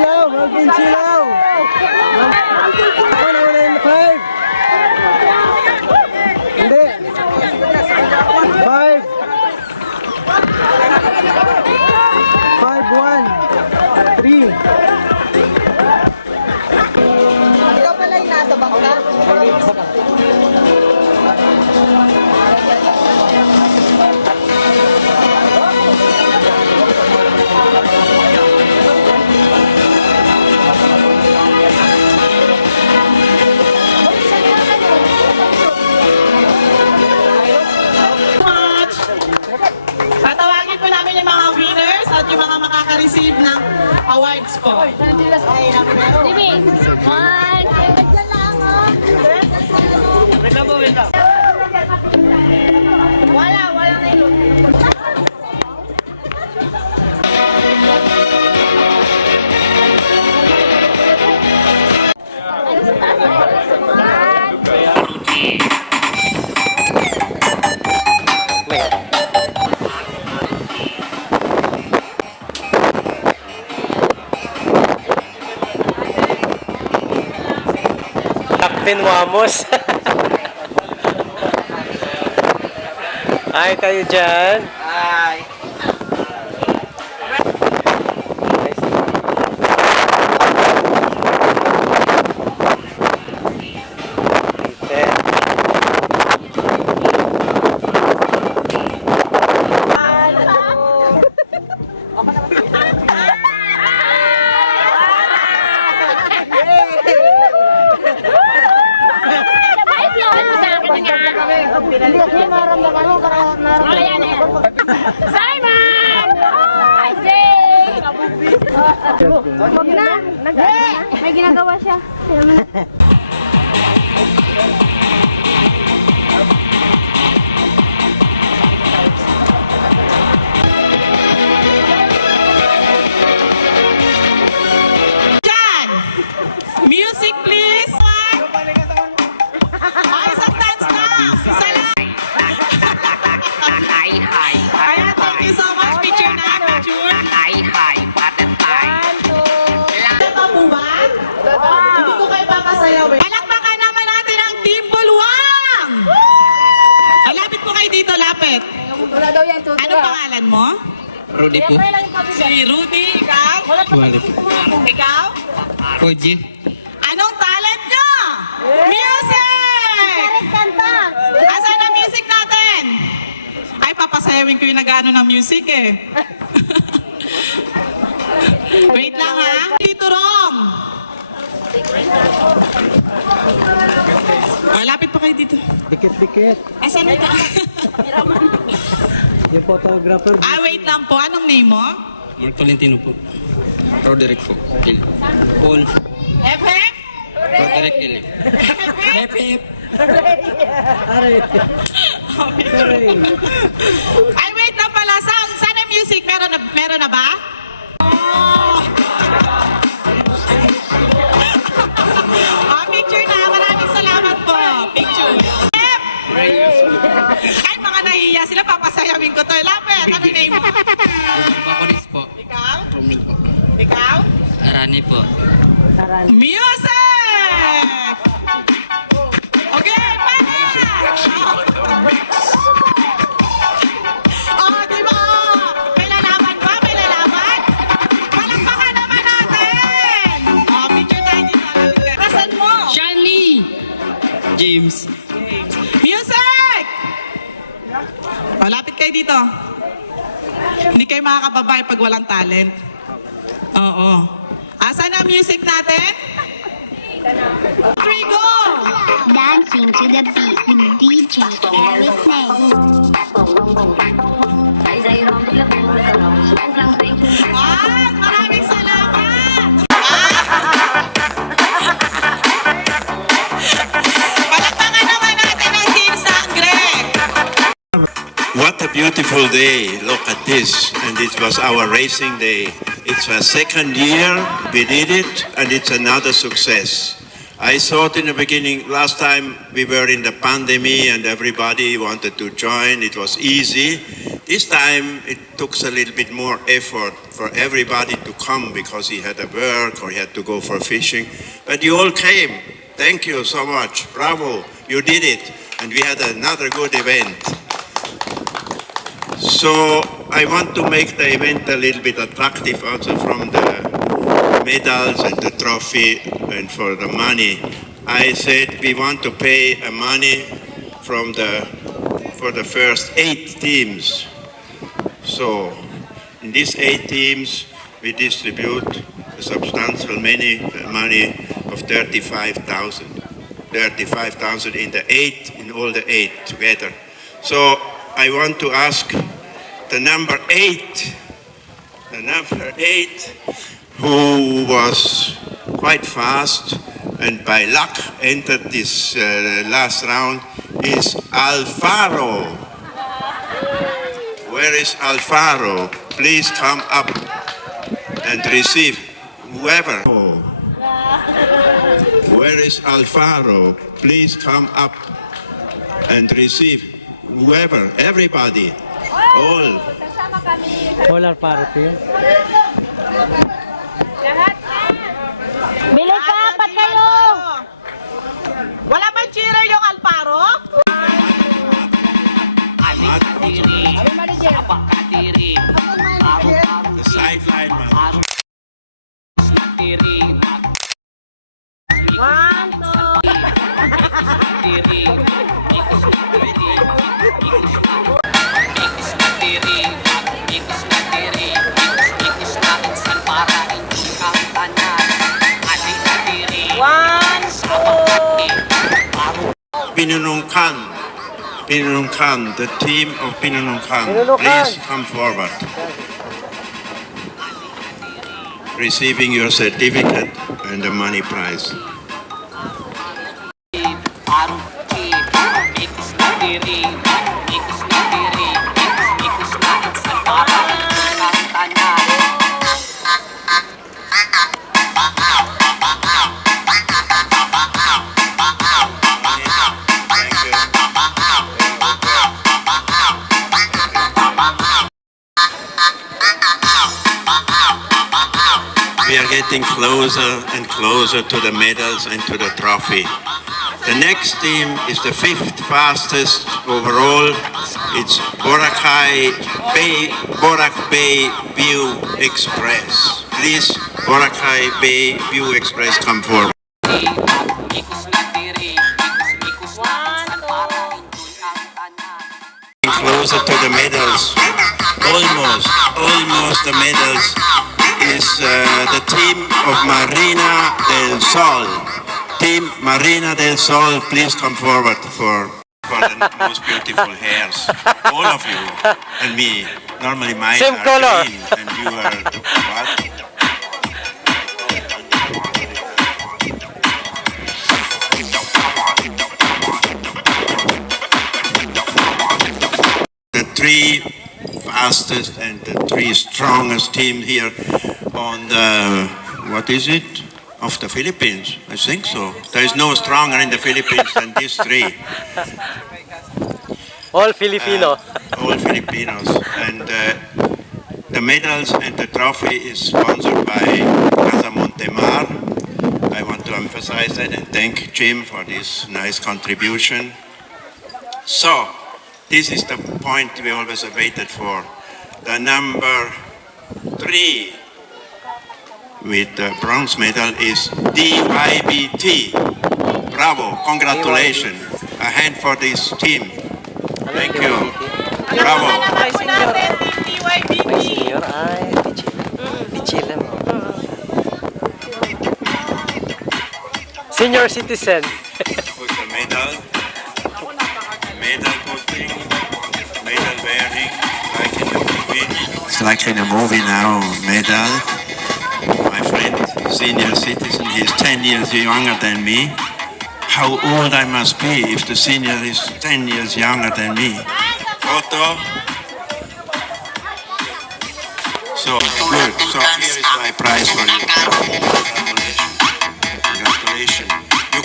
silaw! Maging silaw! Ano na yung 5? Hindi! 5! 5, 1, 3. Ikaw pala yung nasa bangka? Tatawagin po namin yung mga winners at yung mga makaka-receive ng awards po. Jimmy, 1. Wala na yun. Captain Wamos. Hi kayo dyan. Hi! Simon! Hi, Jay! Huwag na. May ginagawa siya. Jan! Music please! Isang dance na! Isa lang! Ayan, thank you so much. Picture na, picture. Ito po ba? Hindi ko kayo papasayawin. Palakpakan naman natin ang Team Bulwang! Lapit po kayo dito, lapit. Anong pangalan mo? Rudy po. Si Rudy, ikaw? Wali po. Ikaw? Koji. Anong talent nyo? Music! Asan ang music natin? Ay, papasayawin ko yung nag-ano ng music eh. Wait lang ha. Tito Rom. Lapit po kayo dito. Dikit-dikit. Asan ito? Yung photographer. Wait lang po. Anong name mo? Mark Tolentino po. Roderick po. Paul. FF? Roderick Gili. Hep hep. Aray. Aray. Ay, wait lang pala. Saan ang music? Meron na ba? Oh! Picture na. Maraming salamat po. Picture. F! Ay, mga nahihiya sila. Papasayawin ko to. Lapit. Anong name mo? Bakonis po. Ikaw? Romil po. Ikaw? Arani po. Music! Okay, para! Oh, di ba? May lalaban ba? May lalaban? Palakpakan naman natin! Oh, picture tayo dito. Kasan mo? Shani! James. Music! Malapit kayo dito. Hindi kayo makakababay pag walang talent. Oo. Asan ang music natin? 3, go! Dancing to the beat with DJ Eric Neng. Maraming salamat! Palakpakan naman natin ang Team Sangre! What a beautiful day. Look at this. And it was our racing day. It's our second year. We did it, and it's another success. I thought in the beginning, last time we were in the pandemic and everybody wanted to join, it was easy. This time it took a little bit more effort for everybody to come because he had a work or he had to go for fishing. But you all came. Thank you so much. Bravo, you did it. And we had another good event. So I want to make the event a little bit attractive also from the medals and the trophy and for the money. I said we want to pay money for the first 8 teams. So in these 8 teams we distribute a substantial money of 35,000. 35,000 in all the 8 together. So I want to ask the number 8, who was quite fast and by luck entered this last round, is Alfaro. Where is Alfaro? Please come up and receive whoever. Where is Alfaro? Please come up and receive whoever, everybody, all. Polar party. Bili ka, apat kayo! Wala bang cheerer yung Alfaro? The sideline man. One, two. One, two. Pinunungkan, the team of Pinunungkan, please come forward. Receiving your certificate and the money prize. We are getting closer and closer to the medals and to the trophy. The next team is the 5th fastest overall. It's Boracay Bay View Express. Please, Boracay Bay View Express, come forward. Closer to the medals. Almost the medals is the team of Marina del Sol. Team Marina del Sol, please come forward for the most beautiful hairs. All of you and me. Normally mine Same are color. green and you are what? The 3 fastest and the 3 strongest team here on the, what is it? Of the Philippines, I think so. There is no stronger in the Philippines than these 3. All Filipino. All Filipinos. And the medals and the trophy is sponsored by Casa Montemar. I want to emphasize that and thank Jim for this nice contribution. So, this is the point we always waited for. The number 3 with the bronze medal is DYBT. Bravo, congratulations. A hand for this team. Thank you. Bravo. Ako natin, TYBT. Senior ay di chile mo. Senior citizen. With the medal. Medal putting, medal wearing, like in the movie. It's like in a movie now, medal. My friend, senior citizen, he's 10 years younger than me. How old I must be if the senior is 10 years younger than me. Photo. So, good. So, here is my prize for you. Congratulations. Congratulations. You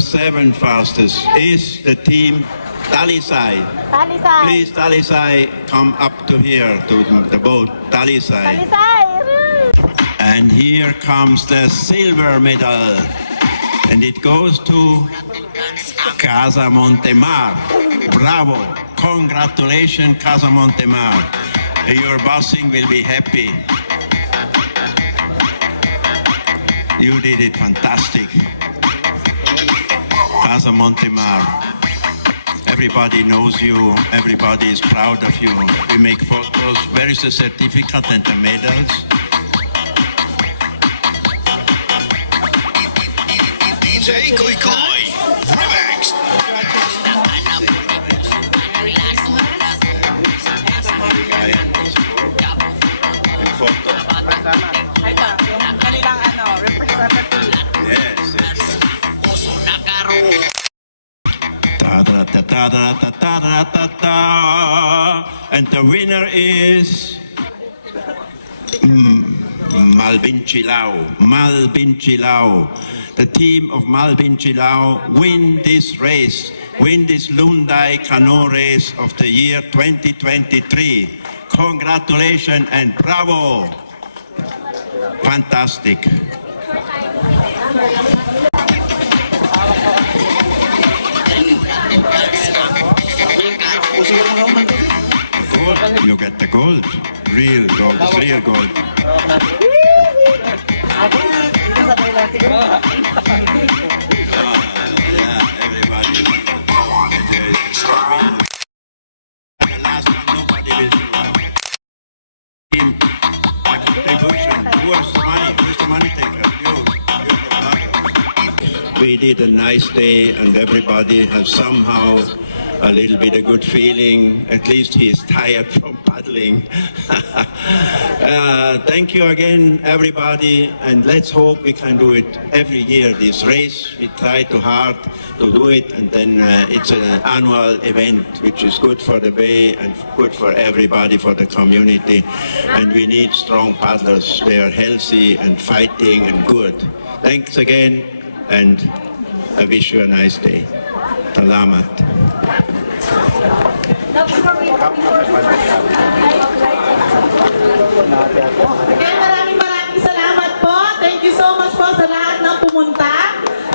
number 7 fastest is the team Talisay. Talisay. Please, Talisay, come up to here, to the boat, Talisay. Talisay. And here comes the silver medal. And it goes to Casa Montemar. Bravo. Congratulations, Casa Montemar. Your bossing will be happy. You did it fantastic. Casa Montemar. Everybody knows you. Everybody is proud of you. We make photos. Where is the certificate and the medals? DJ Koy Koy, remix. In photo. Yung kanilang representative. Yes, it's and the winner is Malbin Chilao. Malbin Chilao. The team of Malbin Chilao win this race, win this Lunday Canoe race of the year 2023. Congratulations and bravo. Fantastic. Gold, you get the gold. Real gold, it's real gold. Yeah, everybody. The last one, nobody will do. Team contribution. Where's the money? Where's the money taker? You. We did a nice day, and everybody has somehow a little bit of good feeling. At least he is tired from paddling. Thank you again, everybody, and let's hope we can do it every year, this race. We try too hard to do it, and then it's an annual event, which is good for the bay and good for everybody, for the community. And we need strong paddlers. They are healthy and fighting and good. Thanks again, and I wish you a nice day. Salamat. Again, maraming salamat po. Thank you so much po sa lahat ng pumunta.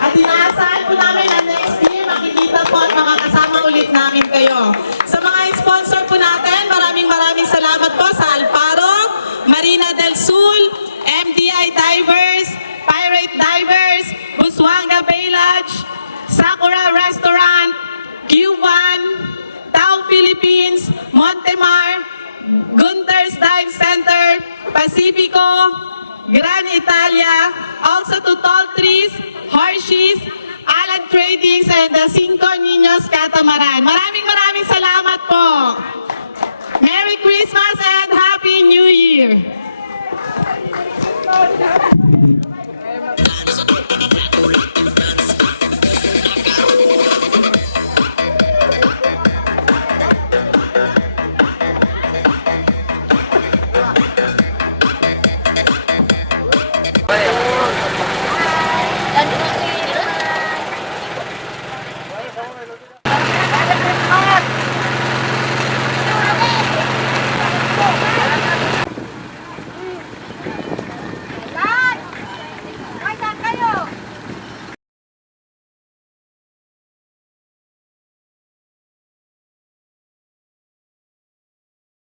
At inaasahan po namin na next year makikita po at makakasama ulit namin kayo. Sa mga sponsor po natin, maraming salamat po sa Alfaro, Marina del Sul, MDI Divers, Pirate Divers, Busuanga Palawan, Sakura Restaurant, Q1, Tao Philippines, Montemar, Gunter's Dive Center, Pacifico, Gran Italia, also to Tall Trees, Hershey's, Alan Tradings, and the Cinco Niños Catamaran. Maraming salamat po.